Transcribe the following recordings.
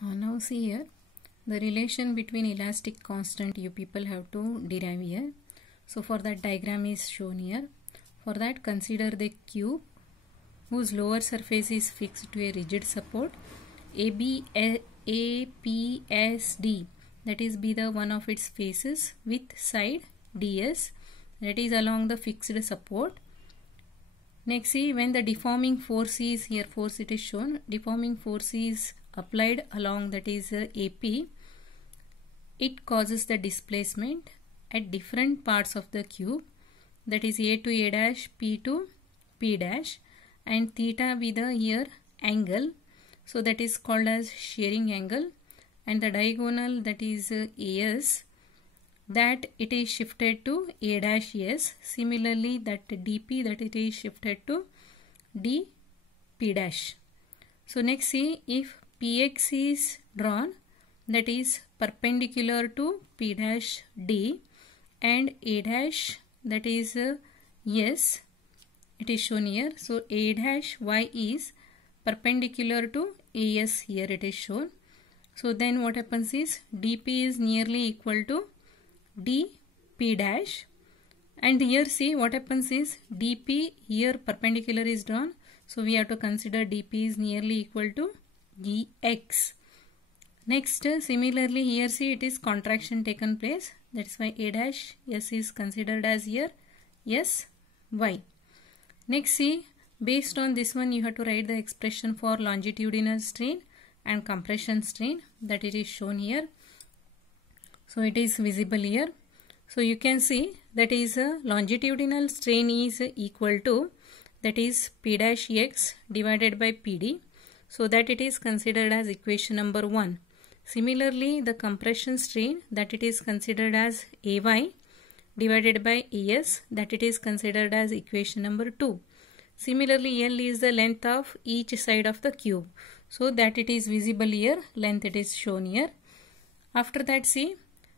Now see here the relation between elastic constant you people have to derive here. So for that diagram is shown here. For that consider the cube whose lower surface is fixed to a rigid support APSD, that is be the one of its faces with side DS, that is along the fixed support. Next see when the deforming force is here, force it is shown, deforming force is applied along, that is AP, it causes the displacement at different parts of the cube, that is A to A dash, P to P dash, and theta be the here angle, so that is called as shearing angle, and the diagonal, that is AS, that it is shifted to A dash S. Similarly that DP, that it is shifted to DP dash. So next see if PX is drawn, that is perpendicular to P dash D, and A dash, that is S, it is shown here. So A dash Y is perpendicular to AS, here it is shown. So then what happens is DP is nearly equal to DP dash, and here see what happens is DP here perpendicular is drawn, so we have to consider DP is nearly equal to GX. Next similarly here see it is contraction taken place, that is why A dash S is considered as here SY. Next see based on this one you have to write the expression for longitudinal strain and compression strain, that it is shown here. So it is visible here. So you can see that is longitudinal strain is equal to, that is P dash X divided by PD. So that it is considered as equation number 1. Similarly the compression strain, that it is considered as AY divided by AS, that it is considered as equation number 2. Similarly L is the length of each side of the cube, so that it is visible here, length it is shown here. After that see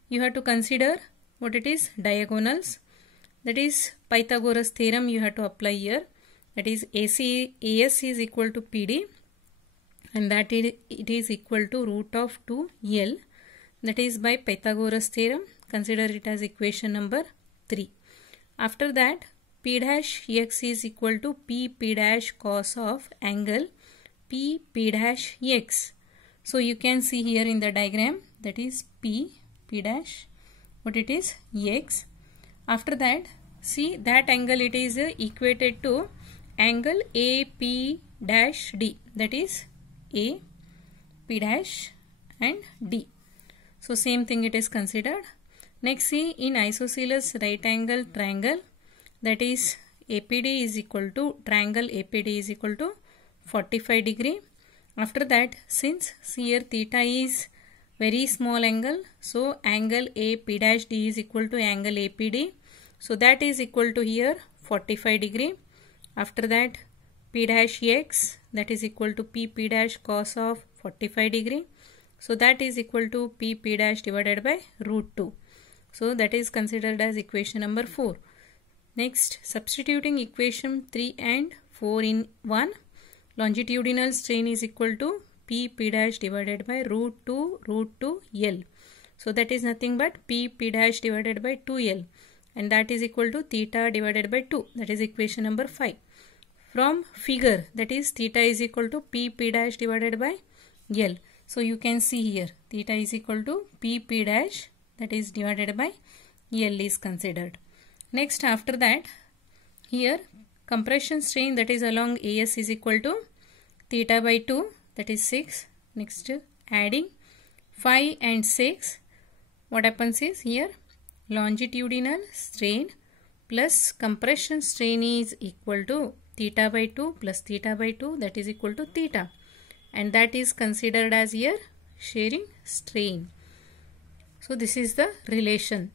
you have to consider what it is diagonals, that is Pythagoras theorem you have to apply here, that is AS is equal to PD, and that it is equal to root of 2L, that is by Pythagoras theorem, consider it as equation number 3. After that P dash X is equal to P dash cos of angle P dash X. So you can see here in the diagram, that is P dash, what it is X. After that see that angle it is equated to angle AP dash D, that is A, P dash and D. So same thing it is considered. Next see in isosceles right angle triangle, that is APD is equal to, triangle APD is equal to 45 degree. After that since here theta is very small angle, so angle AP dash D is equal to angle APD, so that is equal to here 45 degree. After that P dash X, that is equal to P dash cos of 45 degree, so that is equal to P dash divided by root 2. So that is considered as equation number 4. Next substituting equation 3 and 4 in 1, longitudinal strain is equal to P dash divided by root 2 L. So that is nothing but P dash divided by 2L, and that is equal to theta divided by 2, that is equation number 5. From figure, that is theta is equal to P dash divided by L. So you can see here theta is equal to P dash, that is divided by L is considered. Next after that here compression strain, that is along AS is equal to theta by 2, that is 6. Next adding 5 and 6, what happens is here longitudinal strain plus compression strain is equal to theta by 2 plus theta by 2, that is equal to theta, and that is considered as here shearing strain. So this is the relation.